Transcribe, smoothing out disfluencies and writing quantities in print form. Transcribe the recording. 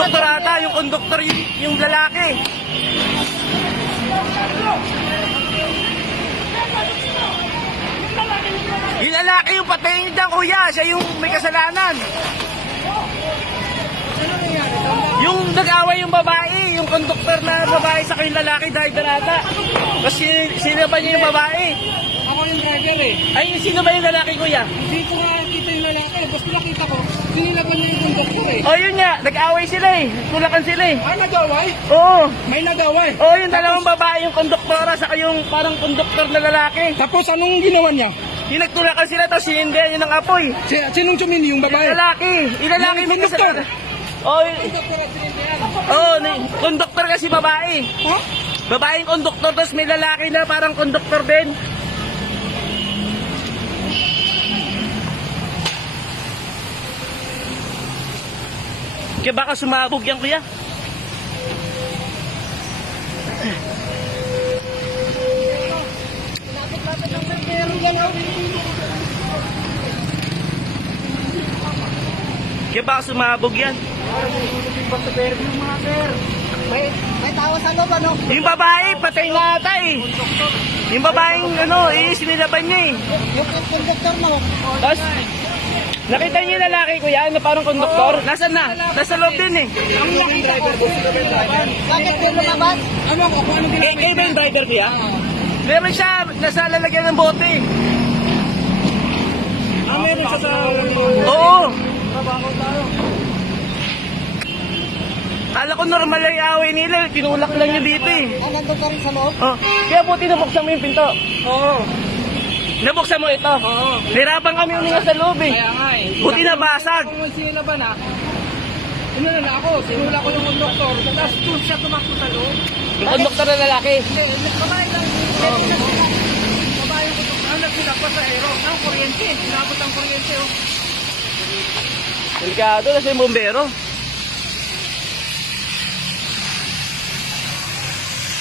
konduktor ata, yung konduktor yung lalaki. Yung lalaki yung patayin dyan, kuya. Siya yung may kasalanan. Yung nag-away yung babae, yung konduktor na babae sa kayong lalaki, driver ata. Tapos sino ba niya yung babae? Ako yung driver eh. Ay, sino ba yung lalaki, kuya? Hindi ko nga kita yung lalaki. Basta nakita ko, sinilaban niya yung konduktor eh. Oh, yun nga, nag-away sila eh. Tulakan sila eh. Ay, nag-away? Oo. May nag-away? Oo, yung dalawang babae, yung konduktora, saka yung parang konduktor na lalaki. Tapos anong ginawa niya? Yung nagtulakan sila, tapos sinindihan yun ng apoy. Sinong tumindi? Yung babae? Yung lalaki. Yung lalaki Yung may konduktor? kasalanan. Oo, konduktor kasi babae. Ha? Babaeng konduktor, tapos may lalaki na parang konduktor din. Kaya baka sumabog yan, kuya. Kaya baka sumabog yan. May tawa sa loob ano? Yung babae, patay nga ata eh. Yung babaeng sinilaban niya eh. Yung konduktor mo. Tapos, nakita niyo yung lalaki, kuya, na parang konduktor? Nasaan na? Nasa loob din eh. Ang nakita ko, bakit din lumabas? Ano ako? Kung anong ginagawa? Kayo ba yung driver, kuya? Meron siya, nasa lalagyan ng bote. Meron siya sa... Oo. Trabaho tayo. Kala ko normal lang yung away nila, tinulak lang niya dito eh. Nandun ka rin sa loob? Oh, kaya buti nabuksan mo yung pinto. Oo. Nabuksan mo ito. Oo. Nahirapan kami uminga sa loob eh. Kaya nga eh. Buti na basag. Kung sinilaban na, na ako, sinula ko yung konduktor, tapos doon siya tumakbo sa loob. Yung konduktor na lalaki. Hindi, babae lang. Babae yung konduktor, ang nagsilakpas sa aero, ang kuryente, sinabot ang kuryente oh. Delikado na siya yung bombero.